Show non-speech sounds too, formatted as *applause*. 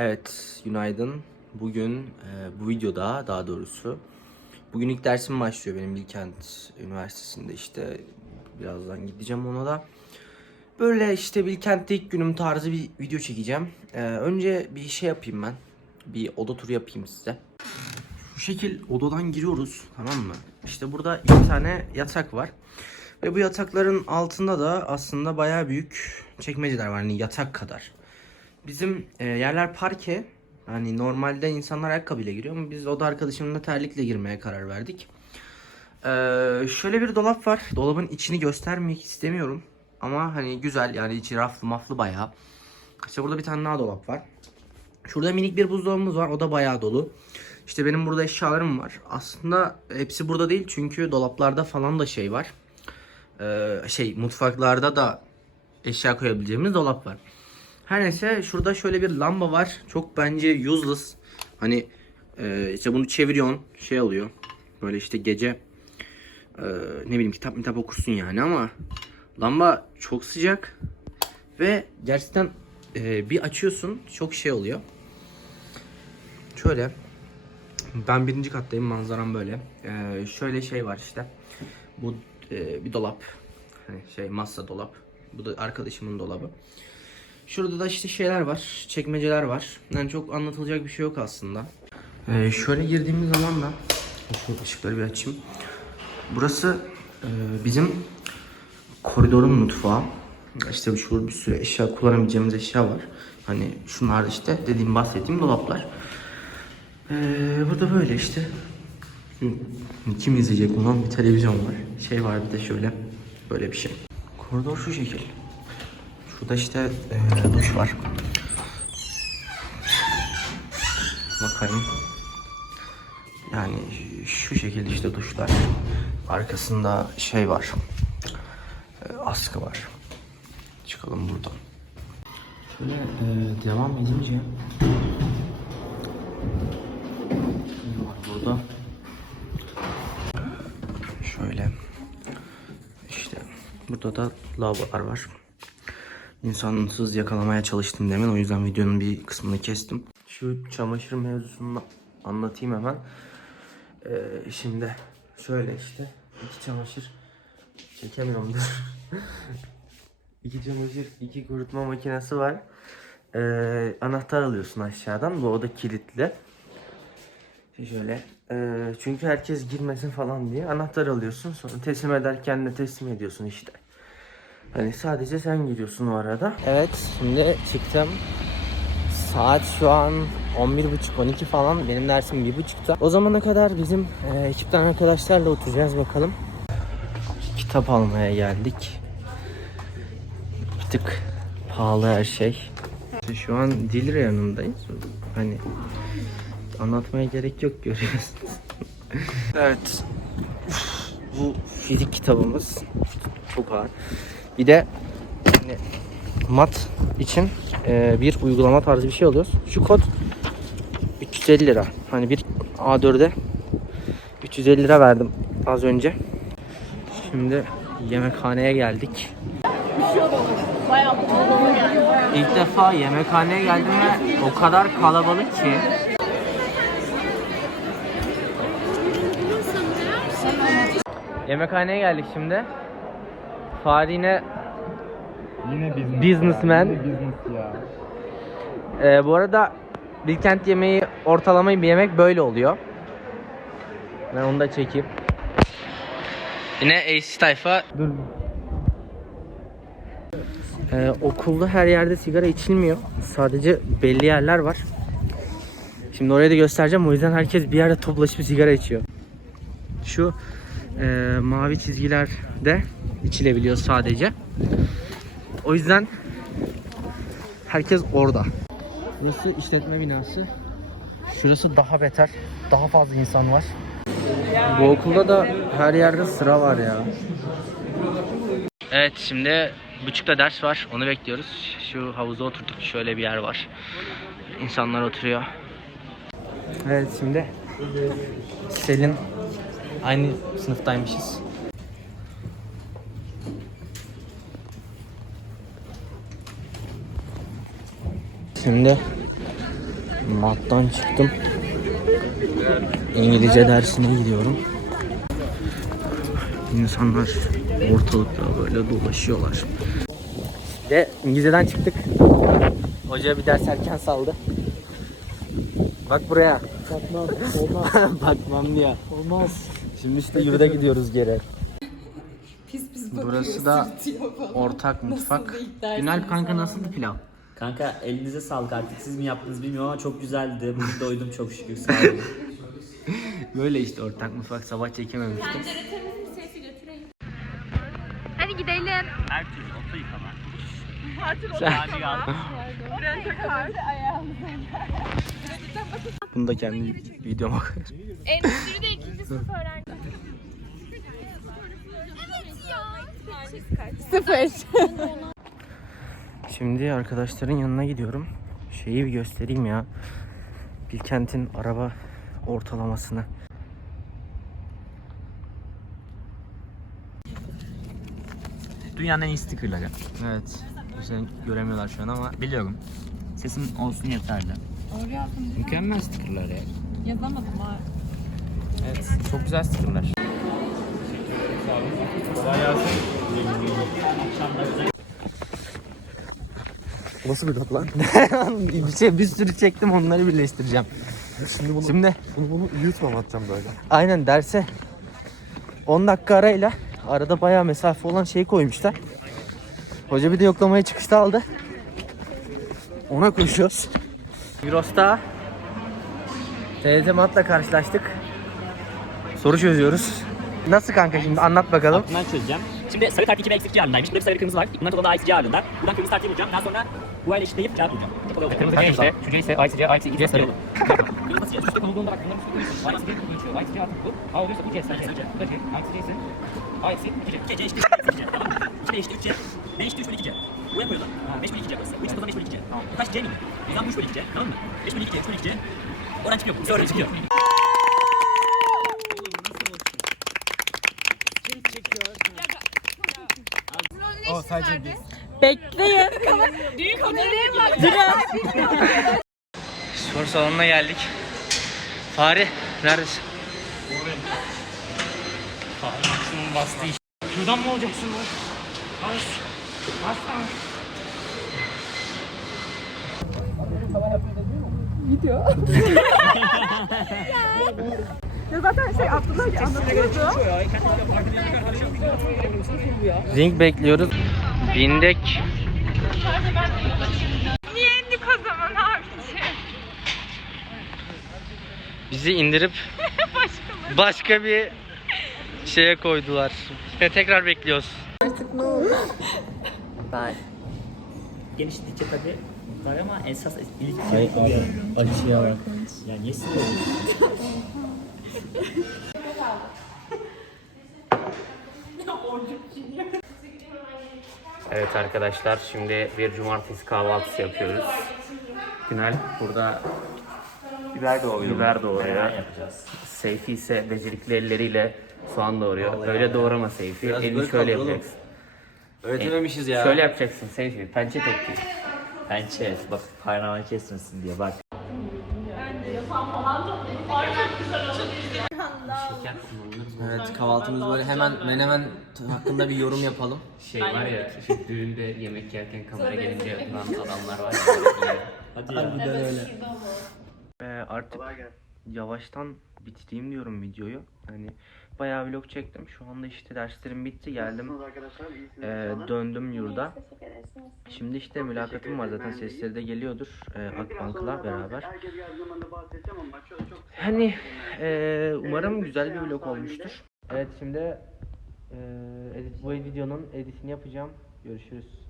Evet, günaydın. Bugün e, bu videoda daha doğrusu bugün ilk dersim başlıyor benim Bilkent Üniversitesi'nde işte birazdan gideceğim ona da. Böyle işte Bilkent'te ilk günüm tarzı bir video çekeceğim. E, önce bir şey yapayım ben. Bir oda turu yapayım size. Bu şekil odadan giriyoruz tamam mı? İşte burada iki tane yatak var. Ve bu yatakların altında da aslında bayağı büyük çekmeceler var. Hani yatak kadar. Bizim e, yerler parke. Hani normalde insanlar ayakkabıyla giriyor ama biz oda arkadaşımla terlikle girmeye karar verdik. Ee, şöyle bir dolap var. Dolabın içini göstermek istemiyorum. Ama hani güzel yani içi raflı maflı bayağı. İşte burada bir tane daha dolap var. Şurada minik bir buzdolabımız var. O da bayağı dolu. İşte benim burada eşyalarım var. Aslında hepsi burada değil çünkü dolaplarda falan da şey var. Ee, şey mutfaklarda da eşya koyabileceğimiz dolap var. Her neyse şurada şöyle bir lamba var. Çok bence useless. Hani e, işte bunu çeviriyorsun şey oluyor. Böyle işte gece e, ne bileyim kitap kitap okursun yani ama lamba çok sıcak ve gerçekten e, bir açıyorsun çok şey oluyor. Şöyle ben birinci kattayım manzaram böyle. E, şöyle şey var işte. Bu e, bir dolap. Hani şey masa dolap. Bu da arkadaşımın dolabı. Şurada da işte şeyler var, çekmeceler var. Yani çok anlatılacak bir şey yok aslında. Ee, şöyle girdiğimiz zaman da şu ışıkları bir açayım. Burası e, bizim koridorun mutfağı. İşte şurada bir sürü eşya kullanabileceğimiz eşya var. Hani şunlar işte dediğim bahsettiğim dolaplar. Ee, burada böyle işte. Kim izleyecek ulan bir televizyon var. Şey var bir de şöyle böyle bir şey. Koridor şu şekil. Şurada işte e, duş var. Bakayım. Yani şu şekilde işte duşlar. Arkasında şey var. E, askı var. Çıkalım buradan. Şöyle e, devam edince var burada? Şöyle işte burada da lavabolar var. İnsansız yakalamaya çalıştım demin. O yüzden videonun bir kısmını kestim. Şu çamaşır mevzusunu anlatayım hemen. Ee, şimdi şöyle işte iki çamaşır çekemiyorum dur. *laughs* iki çamaşır, iki kurutma makinesi var. Ee, anahtar alıyorsun aşağıdan. Bu oda kilitli. İşte şöyle. ee, çünkü herkes girmesin falan diye anahtar alıyorsun. Sonra teslim ederken de teslim ediyorsun işte. Hani sadece sen giriyorsun o arada. Evet şimdi çıktım. Saat şu an 11.30-12 falan. Benim dersim 1.30'da. O zamana kadar bizim e, ekipten arkadaşlarla oturacağız bakalım. Kitap almaya geldik. Bir tık pahalı her şey. Şu an dil yanındayız. Hani anlatmaya gerek yok görüyorsunuz. evet. Bu fizik kitabımız çok ağır. Bir de mat için e, bir uygulama tarzı bir şey alıyoruz. Şu kod 350 lira. Hani bir A4'e 350 lira verdim az önce. Şimdi yemekhaneye geldik. İlk defa yemekhaneye geldim ve o kadar kalabalık ki Yemekhaneye geldik şimdi. Farine Yine business. Businessman. Ya, yine business ya. Ee, bu arada Bilkent yemeği ortalama bir yemek böyle oluyor. Ben onu da çekeyim. Yine AC tayfa. Dur. Ee, okulda her yerde sigara içilmiyor. Sadece belli yerler var. Şimdi oraya da göstereceğim. O yüzden herkes bir yerde toplaşıp sigara içiyor. Şu e, mavi çizgilerde içilebiliyor sadece. O yüzden herkes orada. Burası işletme binası. Şurası daha beter. Daha fazla insan var. Bu okulda da her yerde sıra var ya. Evet şimdi buçukta ders var. Onu bekliyoruz. Şu havuza oturduk. Şöyle bir yer var. İnsanlar oturuyor. Evet şimdi Selin aynı sınıftaymışız. Şimdi Mattan çıktım. İngilizce dersine gidiyorum. İnsanlar ortalıkta böyle dolaşıyorlar. Ve İngilizceden çıktık. Hoca bir ders erken saldı. Bak buraya. *laughs* Bakmam. Olmaz. Bakmam diye. Olmaz. Şimdi işte yurda gidiyoruz geri. Pis pis bakıyor, Burası da falan. ortak Nasıl mutfak. da ilk dersimiz Günal kanka nasıldı pilav? Kanka elinize sağlık artık siz mi yaptınız bilmiyorum ama çok güzeldi. Bugün doydum çok şükür sağ olun. *laughs* Böyle işte ortak mutfak sabah çekememiştim. Hadi gidelim. Her türlü otu yıkama. Bunu da kendi videoma koyarım. Endüstride ikinci sınıf öğrenci. Sıfır. Şimdi arkadaşların yanına gidiyorum. Şeyi bir göstereyim ya. Bilkent'in araba ortalamasını. Dünyanın en iyi stickerları. Evet. Seni göremiyorlar şu an ama Biliyorum. Sesim olsun yeterli. Doğru yazdım. Mükemmel stickerlar ya. Yazamadım ha. evet çok güzel stickerlar. Nasıl bir tat lan? *laughs* bir şey bir sürü çektim onları birleştireceğim. Şimdi bunu, Şimdi bunu, bunu yutmam atacağım böyle. aynen derse 10 dakika arayla arada bayağı mesafe olan şey koymuşlar. Hoca bir de yoklamaya çıkışta aldı. Ona koşuyoruz. Euros'ta TRT Mat'la karşılaştık. Soru çözüyoruz. Nasıl kanka şimdi anlat bakalım. Bundan çözeceğim. Şimdi sarı kart 2 ve eksi 2 ağırlığındaymış. Burada bir sarı kırmızı var. Bundan toplamda A eksi C ağırlığında. Buradan kırmızı tartıyı bulacağım. Daha sonra bu ile eşitleyip kağıt bulacağım. Çok kolay oldu. Kırmızı C işte, şu C ise A eksi C, A eksi 2 C sarı. *laughs* Kırmızı nasıl Üstte konulduğunda bak bunların üstte koyuyorsun. A eksi C geçiyor, A eksi C artık bu. A oluyorsa bu C sarı C. Bu da C, A eksi C ise A eksi 2 C. 2 C eşittir 2 C. Tamam mı? 2 de eşittir 3 C. B eşittir 3 bölü 2 C. Buraya koyalım. 5 bölü 2 C burası. Bu için 5 bölü 2 C. Bu kaç C miydi? O zaman bu 3 bölü 2 C. Tamam mı? 5 bölü 2 C, 3 bölü 2 C. Oradan çıkıyor. Bu oradan çıkıyor. Aa sadece biz. Bekleyin. *laughs* Spor salonuna geldik. Fare neredesin? Maksimum bastı iş. Şuradan mı olacaksın lan? Bas. Bas lan. *laughs* Ring bekliyoruz. Bindik. Niye indik o zaman abiciğim? Bizi indirip *laughs* başka bir şeye koydular. Ve tekrar bekliyoruz. Genişledikçe tabii var ama esas ilk Ay abi acıya bak. Ya niye siliyorsun? *laughs* *laughs* Evet arkadaşlar şimdi bir cumartesi kahvaltısı yapıyoruz. Günel burada Biber doğuyor. biber doğruyor. yapacağız. Seyfi ise becerikli elleriyle soğan doğuruyor. Öyle doğrama Seyfi. Elini şöyle yapacaksın. Öğretememişiz Şöyle yapacaksın Seyfi. Pençe tekniği. Pençe bak parmağını kesmesin diye bak. Evet kahvaltımız böyle hemen menemen *laughs* hakkında bir yorum yapalım. Şey var ya şu düğünde yemek yerken kamera gelince yapılan *laughs* adamlar var ya. Hadi ya. Ee, artık yavaştan bitireyim diyorum videoyu. Hani bayağı vlog çektim. Şu anda işte derslerim bitti geldim. Ee, döndüm yurda. Şimdi işte mülakatım var zaten sesleri de geliyordur. Ee, Akbank'la beraber. Hani ee, umarım güzel bir vlog olmuştur. Evet şimdi ee, edit, bu videonun editini yapacağım. Görüşürüz.